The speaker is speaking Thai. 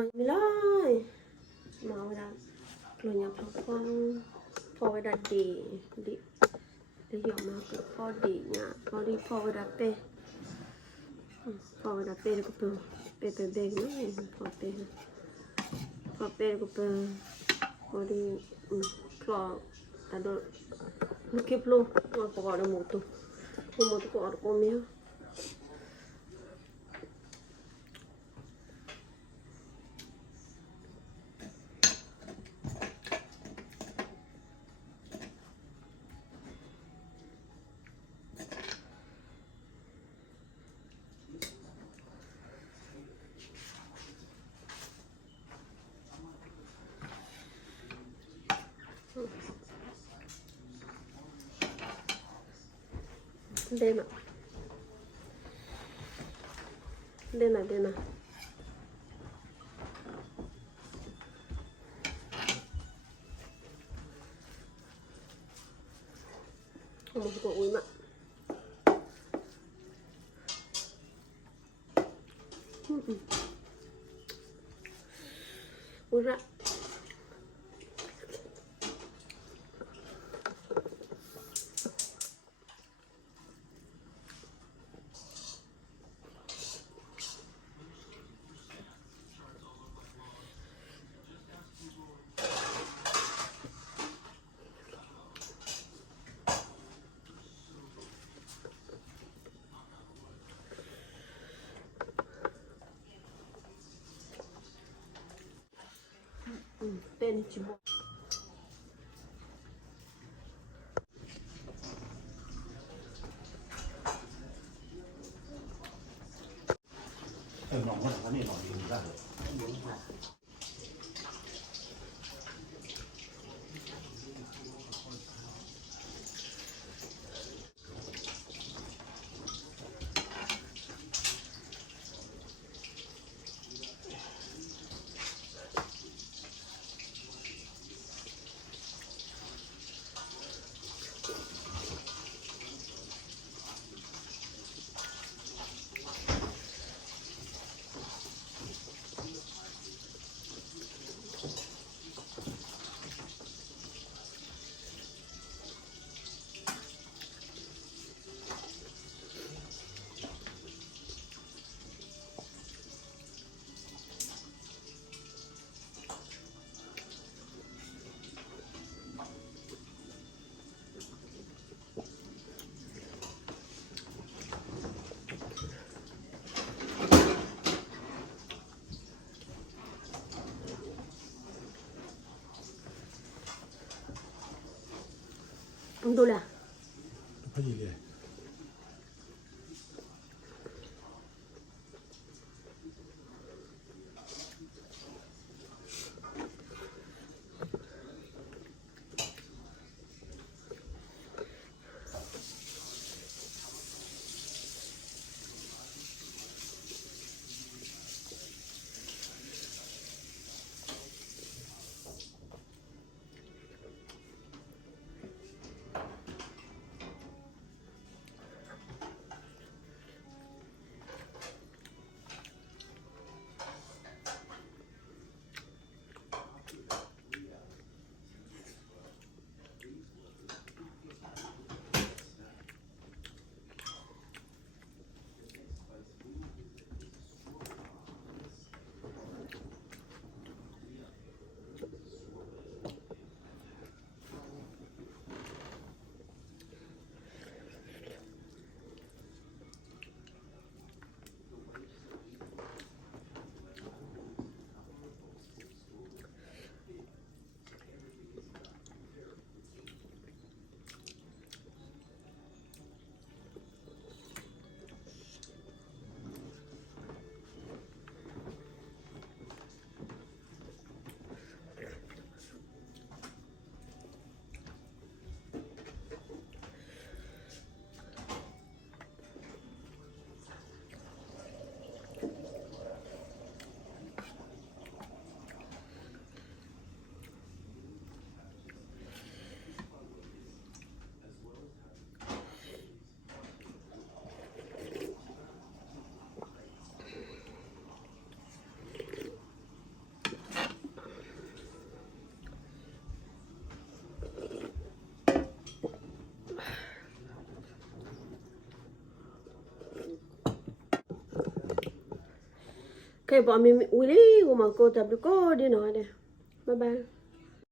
ไม่เลยมาเวลาเราอยากทำพอเวลาดีดีได้ยอมมากพอดีเนี่ยพอดีพอเวลาเป๊ะพอเวลาเป๊ะก็เป็นเป๊ะเป๊ะนะพอเป๊ะก็เป็นพอดีคลอแต่โดนลูกเก็บลูกมาประกอบหมูตัวก็อดก็มีเด่นหมูก็อุ้ยมากอุ้ยละเป็นจิบน้องว่าเขาเนี่ยน้องดีมากเลยดูแลพอดีเลย Okej, bara med Willy och man går där blir god i nåde. Bye bye.